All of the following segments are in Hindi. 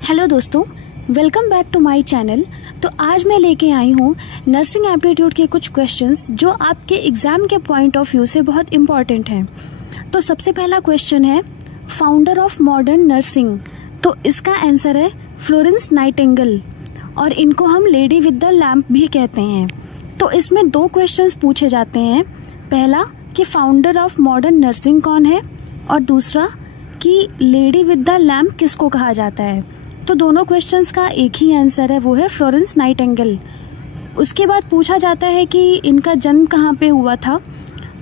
हेलो दोस्तों, welcome back to my channel. तो आज मैं लेके आई हूँ नर्सिंग एप्टीट्यूड के कुछ क्वेश्चंस जो आपके एग्जाम के पॉइंट ऑफ व्यू से बहुत इम्पॉर्टेंट हैं। तो सबसे पहला क्वेश्चन है, फाउंडर ऑफ मॉडर्न नर्सिंग। तो इसका आंसर है फ्लोरेंस नाइटिंगेल, और इनको हम लेडी विद द लैम्प भी कहते हैं। तो इसमें दो क्वेश्चंस पूछे जाते हैं, पहला कि फाउंडर ऑफ मॉडर्न नर्सिंग कौन है, और दूसरा कि लेडी विद द लैम्प किसको कहा जाता है। तो दोनों क्वेश्चंस का एक ही आंसर है, वो है फ्लोरेंस नाइटिंगेल। उसके बाद पूछा जाता है कि इनका जन्म कहाँ पे हुआ था।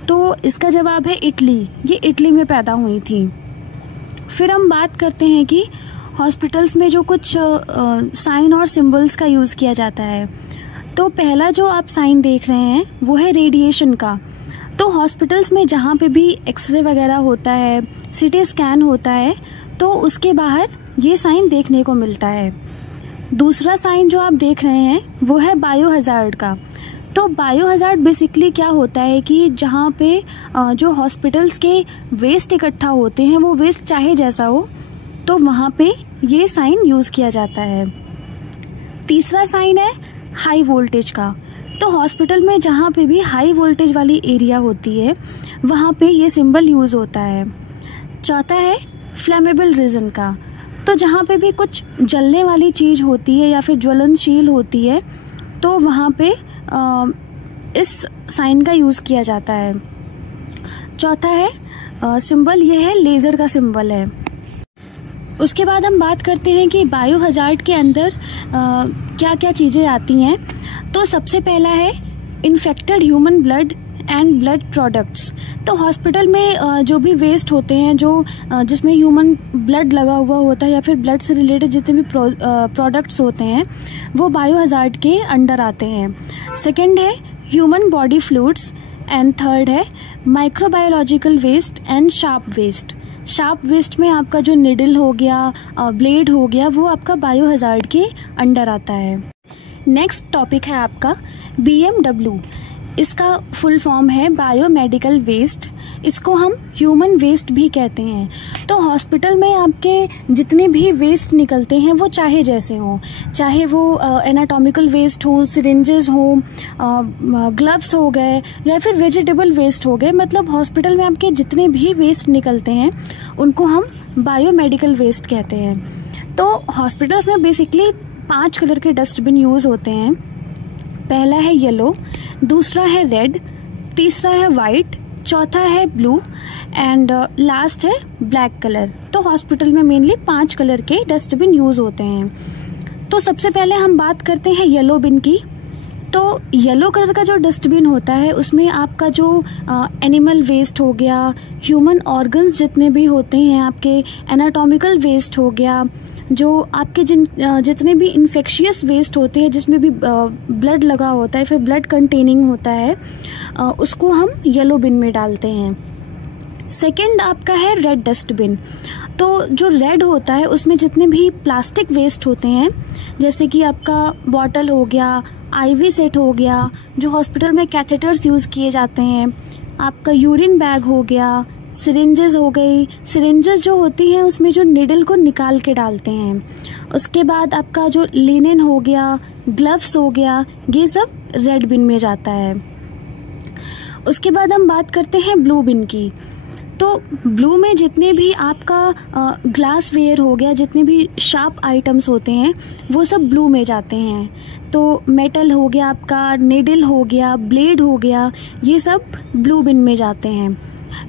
तो इसका जवाब है इटली, ये इटली में पैदा हुई थी। फिर हम बात करते हैं कि हॉस्पिटल्स में जो कुछ साइन और सिंबल्स का यूज़ किया जाता है। तो पहला जो आप साइन देख रहे हैं वो है रेडिएशन का। तो हॉस्पिटल्स में जहाँ पे भी एक्सरे वगैरह होता है, सीटी स्कैन होता है, तो उसके बाहर ये साइन देखने को मिलता है। दूसरा साइन जो आप देख रहे हैं वो है बायो हजार्ड का। तो बायो हजार्ड बेसिकली क्या होता है कि जहाँ पे जो हॉस्पिटल्स के वेस्ट इकट्ठा होते हैं, वो वेस्ट चाहे जैसा हो, तो वहाँ पे ये साइन यूज़ किया जाता है। तीसरा साइन है हाई वोल्टेज का। तो हॉस्पिटल में जहाँ पे भी हाई वोल्टेज वाली एरिया होती है, वहाँ पे ये सिंबल यूज़ होता है। चौथा है फ्लेमेबल रीजन का। तो जहाँ पे भी कुछ जलने वाली चीज़ होती है या फिर ज्वलनशील होती है, तो वहाँ पे इस साइन का यूज़ किया जाता है। चौथा है सिंबल, ये है लेज़र का सिंबल है। उसके बाद हम बात करते हैं कि बायो हजार्ड के अंदर क्या क्या चीज़ें आती हैं। तो सबसे पहला है infected human blood and blood products. तो हॉस्पिटल में जो भी वेस्ट होते हैं, जो जिसमें ह्यूमन ब्लड लगा हुआ होता है या फिर ब्लड से रिलेटेड जितने भी प्रोडक्ट्स होते हैं, वो बायो हजार्ड के अंडर आते हैं। सेकंड है human body fluids, and third है microbiological waste and sharp waste. Sharp waste में आपका जो निडल हो गया, ब्लेड हो गया, वो आपका बायो हजार्ड के अंडर आता है। नेक्स्ट टॉपिक है आपका BMW। इसका फुल फॉर्म है बायोमेडिकल वेस्ट। इसको हम ह्यूमन वेस्ट भी कहते हैं। तो हॉस्पिटल में आपके जितने भी वेस्ट निकलते हैं, वो चाहे जैसे हों, चाहे वो एनाटॉमिकल वेस्ट हो, सिरिंजेस हो, ग्लव्स हो गए, या फिर वेजिटेबल वेस्ट हो गए, मतलब हॉस्पिटल में आपके जितने भी वेस्ट निकलते हैं उनको हम बायोमेडिकल वेस्ट कहते हैं। तो हॉस्पिटल्स में बेसिकली 5 कलर के डस्टबिन यूज़ होते हैं। पहला है येलो, दूसरा है रेड, तीसरा है वाइट, चौथा है ब्लू, एंड लास्ट है ब्लैक कलर। तो हॉस्पिटल में मेनली 5 कलर के डस्टबिन यूज़ होते हैं। तो सबसे पहले हम बात करते हैं येलो बिन की। तो येलो कलर का जो डस्टबिन होता है, उसमें आपका जो एनिमल वेस्ट हो गया, ह्यूमन ऑर्गन्स जितने भी होते हैं, आपके एनाटॉमिकल वेस्ट हो गया, जो आपके जितने भी इन्फेक्शियस वेस्ट होते हैं, जिसमें भी ब्लड लगा होता है, फिर ब्लड कंटेनिंग होता है, उसको हम येलो बिन में डालते हैं। सेकंड आपका है रेड डस्टबिन। तो जो रेड होता है, उसमें जितने भी प्लास्टिक वेस्ट होते हैं, जैसे कि आपका बॉटल हो गया, IV सेट हो गया, जो हॉस्पिटल में कैथेटर्स यूज़ किए जाते हैं, आपका यूरिन बैग हो गया, सिरिंजेस हो गई। सिरिंजेस जो होती हैं उसमें जो निडल को निकाल के डालते हैं। उसके बाद आपका जो लिनेन हो गया, ग्लव्स हो गया, ये सब रेड बिन में जाता है। उसके बाद हम बात करते हैं ब्लू बिन की। तो ब्लू में जितने भी आपका ग्लास वेयर हो गया, जितने भी शार्प आइटम्स होते हैं, वो सब ब्लू में जाते हैं। तो मेटल हो गया, आपका निडल हो गया, ब्लेड हो गया, ये सब ब्लू बिन में जाते हैं।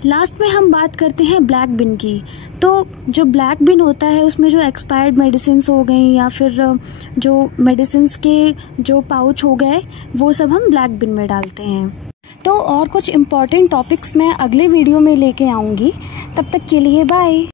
लास्ट में हम बात करते हैं ब्लैक बिन की। तो जो ब्लैक बिन होता है, उसमें जो एक्सपायर्ड मेडिसिन्स हो गई या फिर जो मेडिसिन्स के जो पाउच हो गए, वो सब हम ब्लैक बिन में डालते हैं। तो और कुछ इम्पॉर्टेंट टॉपिक्स मैं अगले वीडियो में लेके आऊँगी। तब तक के लिए बाय।